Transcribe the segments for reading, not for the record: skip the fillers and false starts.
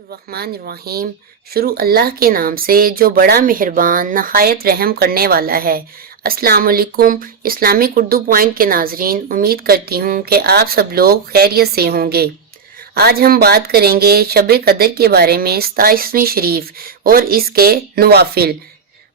الرحمن الرحیم۔ شروع اللہ کے نام سے جو بڑا مہربان نہایت رحم کرنے والا ہے۔ السلام علیکم اسلامک اردو پوائنٹ کے ناظرین، امید کرتی ہوں کہ آپ سب لوگ خیریت سے ہوں گے۔ آج ہم بات کریں گے شب قدر کے بارے میں، 27ویں شریف اور اس کے نوافل۔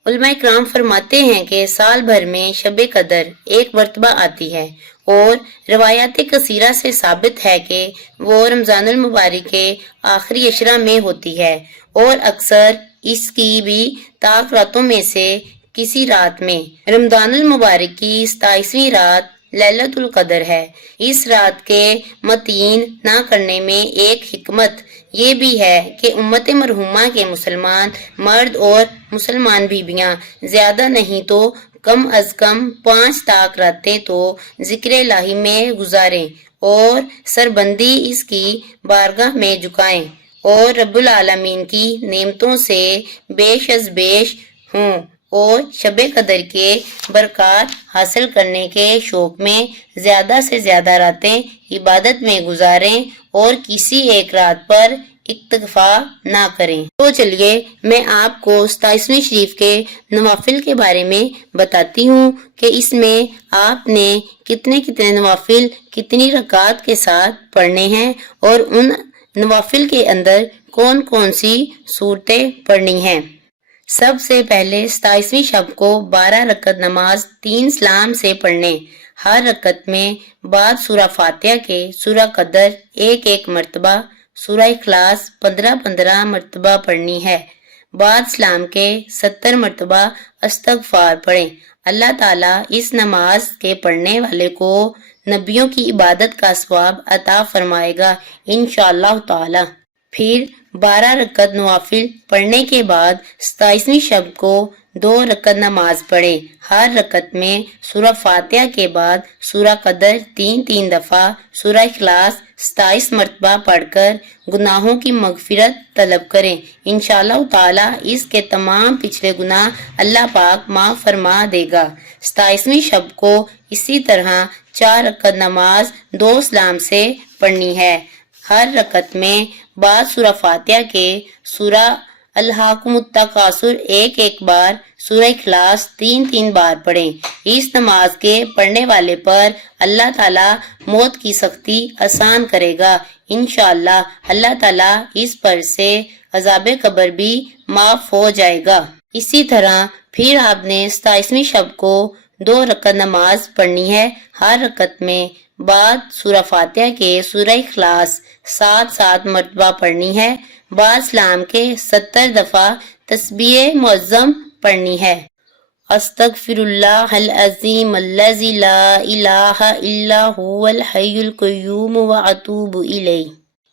علماء کرام فرماتے ہیں کہ سال بھر میں شب قدر ایک مرتبہ آتی ہے، اور روایات کثیرہ سے ثابت ہے کہ وہ رمضان المبارک کے آخری عشرہ میں ہوتی ہے، اور اکثر اس کی بھی طاق راتوں میں سے کسی رات میں۔ رمضان المبارک کی 27ویں رات لیلۃ القدر ہے۔ اس رات کے متعین نہ کرنے میں ایک حکمت یہ بھی ہے کہ امت مرحومہ کے مسلمان مرد اور مسلمان بیویاں زیادہ نہیں تو کم از کم 5 طاق راتیں تو ذکر الہی میں گزاریں اور سربندی اس کی بارگاہ میں جھکائیں، اور رب العالمین کی نعمتوں سے بیش از بیش ہوں، اور شب قدر کے برکات حاصل کرنے کے شوق میں زیادہ سے زیادہ راتیں عبادت میں گزاریں اور کسی ایک رات پر اکتفا نہ کریں۔ تو چلیے میں آپ کو 27ویں شریف کے نوافل کے بارے میں بتاتی ہوں کہ اس میں آپ نے کتنے نوافل کتنی رکعات کے ساتھ پڑھنے ہیں، اور ان نوافل کے اندر کون کون سی صورتیں پڑھنی ہیں۔ سب سے پہلے 27ویں شب کو 12 رکعت نماز 3 سلام سے پڑھنے۔ ہر رکعت میں بعد سورہ فاتحہ کے سورہ قدر ایک مرتبہ، سورہ اخلاص 15 مرتبہ پڑھنی ہے۔ بعد سلام کے 70 مرتبہ استغفار پڑھیں۔ اللہ تعالیٰ اس نماز کے پڑھنے والے کو نبیوں کی عبادت کا ثواب عطا فرمائے گا انشاءاللہ تعالی۔ پھر 12 رکعت نوافل پڑھنے کے بعد 27ویں شب کو 2 رکعت نماز پڑھیں۔ ہر رکعت میں سورہ فاتحہ کے بعد سورہ قدر 3 دفعہ، سورہ اخلاص 27 مرتبہ پڑھ کر گناہوں کی مغفرت طلب کریں۔ انشاءاللہ تعالی اس کے تمام پچھلے گناہ اللہ پاک معاف فرما دے گا۔ 27ویں شب کو اسی طرح 4 رکعت نماز 2 سلام سے پڑھنی ہے۔ ہر رکعت میں بعد سورہ فاتحہ کے سورہ الہاکم التکاثر ایک بار، سورہ اخلاص 3 بار پڑھیں۔ اس نماز کے پڑھنے والے پر اللہ تعالیٰ موت کی سختی آسان کرے گا انشاءاللہ۔ اللہ تعالیٰ اس پر سے عذاب قبر بھی معاف ہو جائے گا۔ اسی طرح پھر آپ نے 27ویں شب کو 2 رکعت نماز پڑھنی ہے۔ ہر رکعت میں بعد سورہ فاتحہ کے سورہ اخلاص 7 مرتبہ پڑھنی ہے۔ بعد سلام کے 70 دفعہ تسبیح معظم پڑھنی ہے۔ استغفر اللہ العظیم الذی لا الہ الا هو الحی القیوم واتوب الیہ۔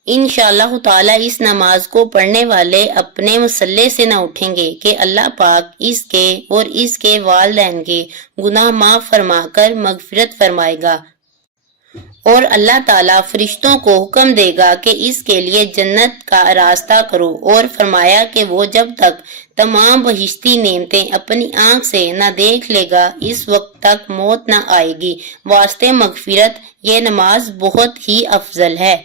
انشاءاللہ تعالی اس نماز کو پڑھنے والے اپنے مصلے سے نہ اٹھیں گے کہ اللہ پاک اس کے اور اس کے والدین کے گناہ معاف فرما کر مغفرت فرمائے گا، اور اللہ تعالیٰ فرشتوں کو حکم دے گا کہ اس کے لیے جنت کا راستہ کرو، اور فرمایا کہ وہ جب تک تمام بہشتی نعمتیں اپنی آنکھ سے نہ دیکھ لے گا اس وقت تک موت نہ آئے گی۔ واسطے مغفرت یہ نماز بہت ہی افضل ہے۔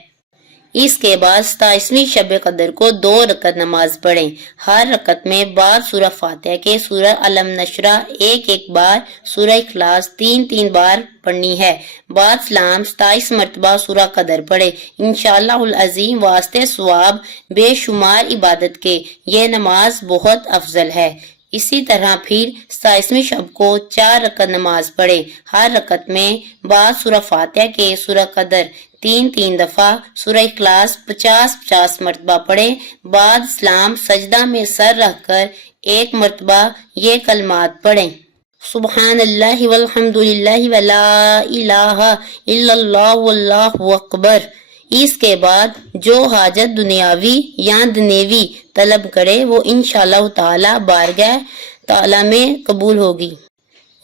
اس کے بعد 27ویں شب قدر کو 2 رکعت نماز پڑھیں۔ ہر رکعت میں بعد سورہ فاتحہ کے سورہ علم نشرہ ایک بار، سورہ اخلاص 3 بار پڑھنی ہے۔ بعد سلام 27 مرتبہ سورہ قدر پڑھیں۔ انشاءاللہ العظیم واسطے ثواب بے شمار عبادت کے یہ نماز بہت افضل ہے۔ اسی طرح پھر 27ویں شب کو 4 رکعت نماز پڑھیں۔ ہر رکعت میں بعد سورہ فاتحہ کے سورہ قدر 3 دفعہ، سورہ اخلاص 50 مرتبہ پڑھیں۔ بعد سلام سجدہ میں سر رکھ کر 1 مرتبہ یہ کلمات پڑھیں: سبحان اللہ والحمد للہ ولا الہ الا اللہ واللہ اکبر۔ اس کے بعد جو حاجت دنیاوی یا دنیوی طلب کرے وہ انشاءاللہ تعالی بارگاہ تعالی میں قبول ہوگی۔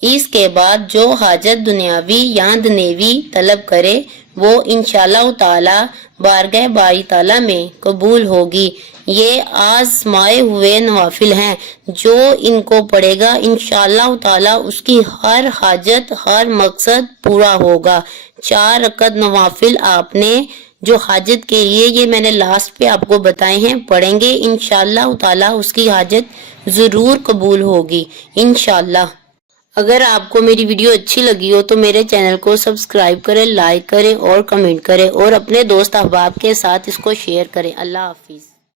اس کے بعد جو حاجت دنیاوی یا دنیوی طلب کرے وہ انشاءاللہ تعالی بارگاہ باری تعالی میں قبول ہوگی۔ یہ آزمائے ہوئے نوافل ہیں، جو ان کو پڑھے گا انشاءاللہ تعالی اس کی ہر حاجت ہر مقصد پورا ہوگا۔ 4 رکعت نوافل آپ نے جو حاجت کے لیے یہ میں نے لاسٹ پہ آپ کو بتائے ہیں پڑھیں گے انشاءاللہ تعالی اس کی حاجت ضرور قبول ہوگی انشاءاللہ۔ اگر آپ کو میری ویڈیو اچھی لگی ہو تو میرے چینل کو سبسکرائب کریں، لائک کریں اور کمنٹ کریں اور اپنے دوست احباب کے ساتھ اس کو شیئر کریں۔ اللہ حافظ۔